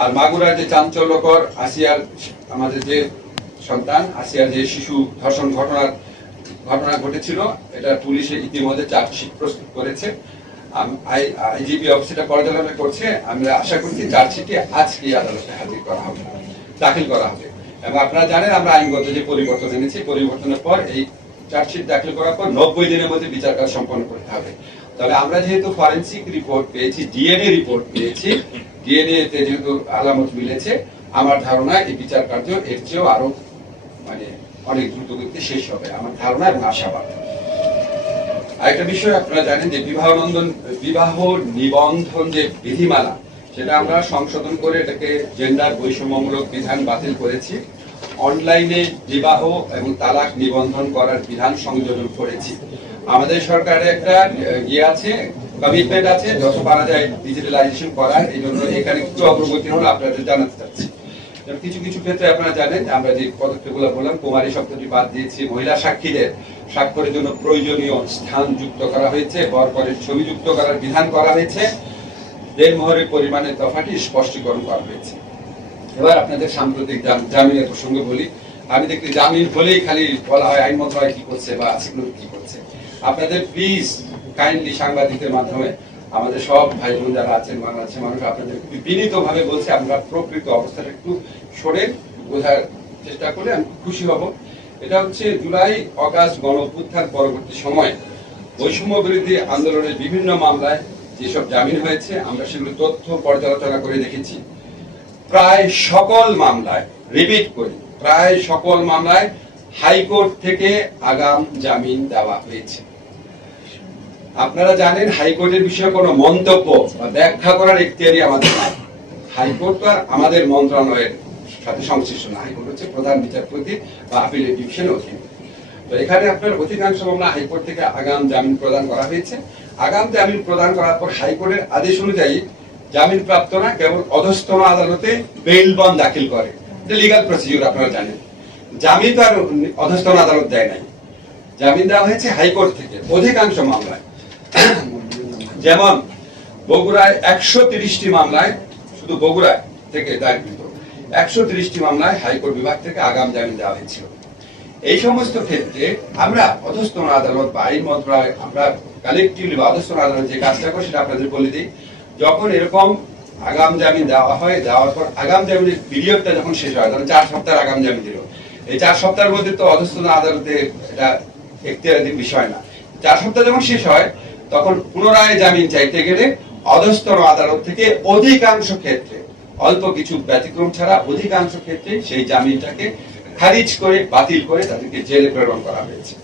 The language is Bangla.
আর মাগুরার যে চাঞ্চল্যকর আসিয়ার আমাদের যে সন্তান, আসিয়ার যে শিশু ধর্ষণ ঘটনার, ঘটনা ঘটেছিল, এটা পুলিশে ইতিমধ্যে চার্জশিট প্রস্তুত করেছে। আইজিপি অফিস এটা পর্যালোচনা করছে। আমরা আশা করছি চার্জশিটটি আজকে আদালতে হাজির করা হবে, দাখিল করা হবে। এবং আপনারা জানেন, আমরা আইনগত যে পরিবর্তন এনেছি, পরিবর্তনের পর এই চার্জশিট দাখিল করার পর নব্বই দিনের মধ্যে বিচার কাজ সম্পন্ন করতে হবে। তবে আমরা যেহেতু ফরেন্সিক রিপোর্ট পেয়েছি ডিএনএ রিপোর্ট পেয়েছি ডিএনএ তে যেহেতু আলামত মিলেছে, আমার ধারণা এই বিচার কার্য এর চেয়েও আরও মানে অনেক দ্রুত গতিতে শেষ হবে। আমার ধারণা এবং আশাবাদ। আরেকটা বিষয় আপনারা জানেন যে বিবাহ নন্দন বিবাহ নিবন্ধন যে বিধিমালা, সেটা আমরা সংশোধন করে এটাকে জেন্ডার বৈষম্যমূলক বিধান বাতিল করেছি। অনলাইনে বিবাহ এবং তালাক নিবন্ধন করার বিধান সংযোজন করেছি। আমাদের সরকারের একটা ইয়ে আছে কমিটমেন্ট আছে যত পারা যায় ডিজিটালাইজেশন করার, এই জন্য এখানে কিছু অগ্রগতি হলো আপনাদের জানাতে চাচ্ছি। কিছু কিছু ক্ষেত্রে আপনারা জানেন আমরা যে পদক্ষেপগুলো বললাম, কুমারী শব্দটি বাদ দিয়েছি, মহিলা সাক্ষীদের স্বাক্ষরের জন্য প্রয়োজনীয় স্থান যুক্ত করা হয়েছে বরপরের ছবি যুক্ত করার বিধান করা হয়েছে দেড়মোহরের পরিমাণের তফাটি স্পষ্টীকরণ করা হয়েছে। এবার আপনাদের সাম্প্রতিক জামিনের প্রসঙ্গে বলি। আমি দেখি জামিন হলেই খালি বলা হয় আইন মন্ত্রণালয় কি করছে বা সিকিউরিটি কি করছে। আপনাদের প্লিজ কাইন্ডলি সাংবাদিকদের মাধ্যমে আমাদের সব ভাই বোন যারা আছেন, বাংলাদেশের মানুষ, আপনাদের খুবই বিনীত ভাবে বলছে, আমরা প্রকৃত অবস্থাটা একটু সরে বোঝার চেষ্টা করলে আমি খুশি হব। এটা হচ্ছে জুলাই অগাস্ট গণ পরবর্তী সময়। বৈষম্য বিরোধী আন্দোলনের বিভিন্ন মামলায় যেসব জামিন হয়েছে, আমরা সেগুলো তথ্য পর্যালোচনা করে দেখেছি। প্রায় সকল মামলায় রিপিট করি, প্রায় সকল মামলায় হাইকোর্ট থেকে আগাম জামিন দেওয়া হয়েছে। আপনারা জানেন হাইকোর্টের বিষয়ে কোনো মন্তব্য বা ব্যাখ্যা করার এখতিয়ারই আমাদের নাই। হাইকোর্ট তো আমাদের মন্ত্রণালয়ের সাথে সংশ্লিষ্ট না। হাইকোর্ট হচ্ছে প্রধান বিচারপতি বা আপিলের ডিভিশন অধীন তো এখানে আপনার অধিকাংশ মামলা হাইকোর্ট থেকে আগাম জামিন প্রদান করা হয়েছে। আগাম জামিন প্রদান করার পর হাইকোর্টের আদেশ অনুযায়ী জামিন প্রাপ্তরা কেবল অধস্তন আদালতে বেল বন্ড দাখিল করে। এটা লিগাল প্রসিডিউর আপনারা জানেন। জামিন তো আর অধস্তন আদালত দেয় নাই। জামিন দেওয়া হয়েছে হাইকোর্ট থেকে, অধিকাংশ মামলায়। যেমন বগুড়ায় একশো তিরিশটি মামলায়, শুধু বগুড়ায় থেকে দায়েরকৃত একশো তিরিশটি মামলায় হাইকোর্ট বিভাগ থেকে আগাম জামিন দেওয়া হয়েছিল। এই সমস্ত ক্ষেত্রে আমরা অধস্তন আদালত বা আইন মন্ত্রণালয়, আমরা কালেকটিভলি বা অধস্তন আদালত যে কাজটা করি, সেটা আপনাদের বলে দিই। যখন এরকম আগাম জামিন দেওয়া হয়, দেওয়ার পর আগাম জামিনের পিরিয়ডটা যখন শেষ হয় ধরুন চার সপ্তাহের আগাম জামিন দিল এই চার সপ্তাহের মধ্যে তো অধস্তন আদালতে এটা এখতিয়ারাধীন বিষয় না। চার সপ্তাহ যখন শেষ হয়, তখন পুনরায় জামিন চাইতে গেলে অধস্তন আদালত থেকে অধিকাংশ ক্ষেত্রে, অল্প কিছু ব্যতিক্রম ছাড়া অধিকাংশ ক্ষেত্রে সেই জামিনটাকে খারিজ করে, বাতিল করে তাদেরকে জেলে প্রেরণ করা হয়েছে।